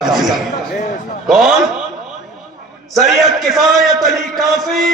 کون؟ سید کفایت علی کافی۔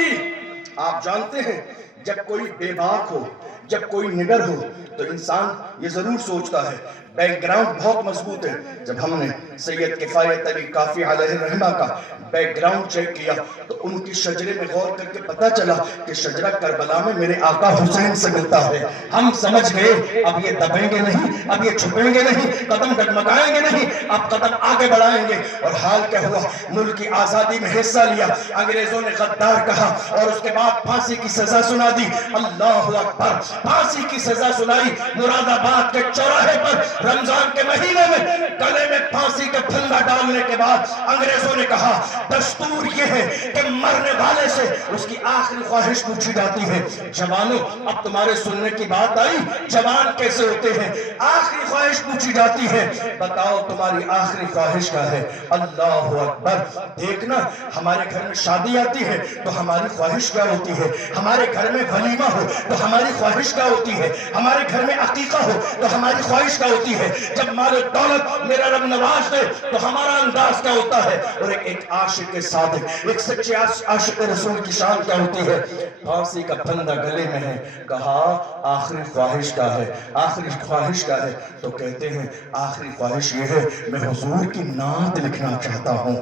آپ جانتے ہیں جب کوئی بے باک ہو، جب کوئی نڈر ہو تو انسان یہ ضرور سوچتا ہے بیک گراؤنڈ بہت مضبوط ہے۔ جب ہم نے سید کفایت علی کافی علیہ الرحمہ کا بیک گراؤنڈ چیک کیا تو ان کی شجرے میں غور کر کے پتا چلا کہ شجرہ کربلا میں میرے آقا حسین سے ملتا ہے۔ ہم سمجھ گئے اب یہ دبیں گے نہیں، اب یہ چھپیں گے نہیں، قدم ڈگمگائیں گے نہیں، اب قدم آگے بڑھائیں گے۔ اور حال کیا ہوا؟ ملک کی آزادی میں حصہ لیا، انگریزوں نے غدار کہا اور اس کے بعد پھانسی کی سزا سنا دی۔ اللہ اکبر! پھانسی کی سزا سنائی مراد آباد کے چوراہے پر رمضان کے مہینے میں۔ گلے میں پھانسی کا پھندا ڈالنے کے بعد انگریزوں نے کہا دستور یہ ہے کہ مرنے والے سے اس کی آخری خواہش پوچھی جاتی ہے۔ جوانوں، اب تمہارے سننے کی بات آئی، جوان کیسے ہوتے ہیں؟ آخری خواہش پوچھی جاتی ہے، بتاؤ تمہاری آخری خواہش کیا ہے؟ اللہ اکبر! دیکھنا، ہمارے گھر میں شادی آتی ہے تو ہماری خواہش کیا ہوتی ہے؟ ہمارے گھر میں ولیمہ ہو تو ہماری خواہش کیا ہوتی ہے؟ ہمارے گھر میں عقیقہ ہو تو ہماری خواہش کیا ہوتی ہے؟ جب مال و دولت میرا رب نواز دے تو ہمارا انداز کیا ہوتا ہے؟ اور ایک عاشق صادق، ایک سچے عاشق رسول کی شان کیا ہوتی ہے؟ پھانسی کا پھندا گلے میں ہے، کہا آخری خواہش کیا ہے؟ آخری خواہش کیا ہے؟ تو کہتے ہیں آخری خواہش یہ ہے میں حضور کی نعت لکھنا چاہتا ہوں۔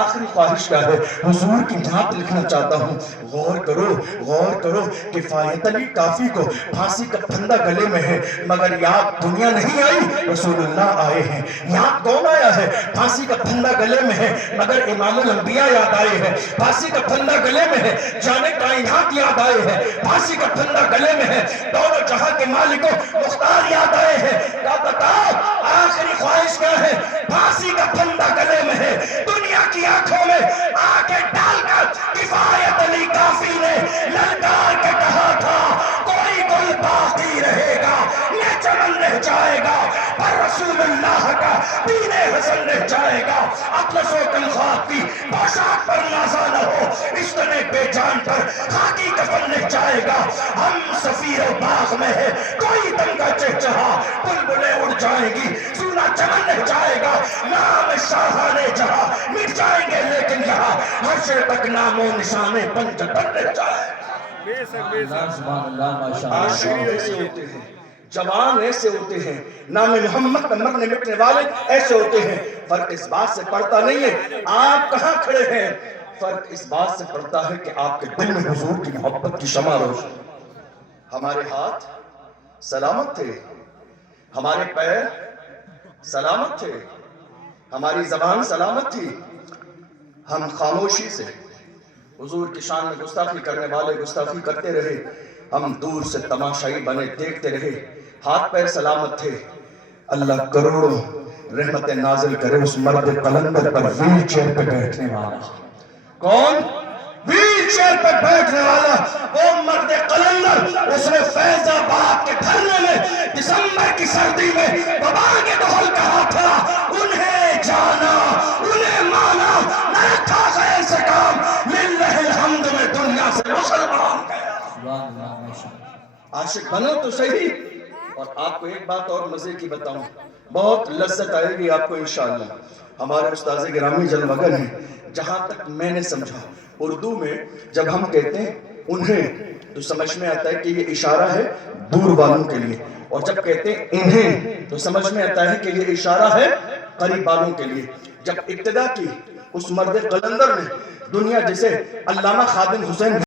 آخری خواہش کیا ہے؟ حضور کی نعت لکھنا چاہتا ہوں۔ غور کرو، غور کرو، کفایت علی کافی کو پھانسی کا پھندا گلے میں ہے مگر یاد دنیا نہیں آئی، رسول اللہ آئے ہیں۔ یاد کون آیا ہے؟ پھانسی کا پھندا گلے میں ہے مگر امام الانبیاء یاد آئے ہیں۔ پھانسی کا پھندا گلے میں ہے جانے کائنات یاد آئے ہیں۔ پھانسی کا پھندا گلے میں ہے دونوں جہاں کے مالک مختار یاد آئے ہیں۔ کیا بتاؤ آخری خواہش کیا ہے؟ پھانسی کا پھندا گلے میں ہے۔ دنیا کی آنکھوں میں آنکھیں ڈال کر کفایت علی کافی نے للکار کے کہا تھا کوئی گل باقی رہے گا یہ چمن رہ جائے گا پر رسول اللہ کا دین حسن رہ جائے گا۔ اطلس و کنخات کی پوشاک پر نازا نہ ہو، عشق بے جان پر خاکی کفن رہ جائے گا۔ ہم سفیر و باغ میں ہے کوئی دنگا چہچہا، بلبلیں اڑ جائیں گی سونا چمن رہ جائے گا۔ نام شاہان جہاں مٹ جائیں گے لیکن یہاں حشر تک نام و نشان پنجتن رہ جائے گا۔ عاشق ایسے ہوتے ہیں، جوان ایسے ہوتے ہیں، نام محمد پر مرنے مٹنے والے ایسے ہوتے ہیں۔ فرق اس بات سے پڑتا نہیں ہے آپ کہاں کھڑے ہیں، فرق اس بات سے پڑتا ہے کہ آپ کے دل میں حضور کی محبت کی شمع روشن۔ ہمارے ہاتھ سلامت تھے، ہمارے پیر سلامت تھے، ہماری زبان سلامت تھی، ہم خاموشی سے حضور کی شان میں گستاخی کرنے والے گستاخی کرتے رہے، ہم دور سے تماشائی بنے دیکھتے رہے، ہاتھ پیر سلامت تھے۔ اللہ کروڑوں رحمت نازل کرے اس مرد قلندر پر ویل چیئر پہ بیٹھنے والا۔ کون؟ ویل چیئر پہ بیٹھنے والا وہ مرد قلندر، اس نے فیض آباد کے دھرنے میں دسمبر کی سردی میں بابا کے دہل کہا تھا انہیں جانا انہیں مانا نہ رکھا غیر سے کام، للہ الحمد میں دنیا سے مسلمان گیا۔ عاشق بنو تو صحیح۔ اور آپ کو ایک بات اور مزے کی بتاؤں، بہت لذت آئے گی آپ کو انشاءاللہ۔ ہمارے استاذ گرامی جلوگر ہیں، جہاں تک میں نے سمجھا اردو میں جب ہم کہتے ہیں انہیں تو سمجھ میں آتا ہے کہ یہ اشارہ ہے دور والوں کے لیے، اور جب کہتے ہیں انہیں تو سمجھ میں آتا ہے کہ یہ اشارہ ہے قریب والوں کے لیے۔ جب ابتدا کی اس مرد قلندر نے دنیا جسے علامہ خادم حسین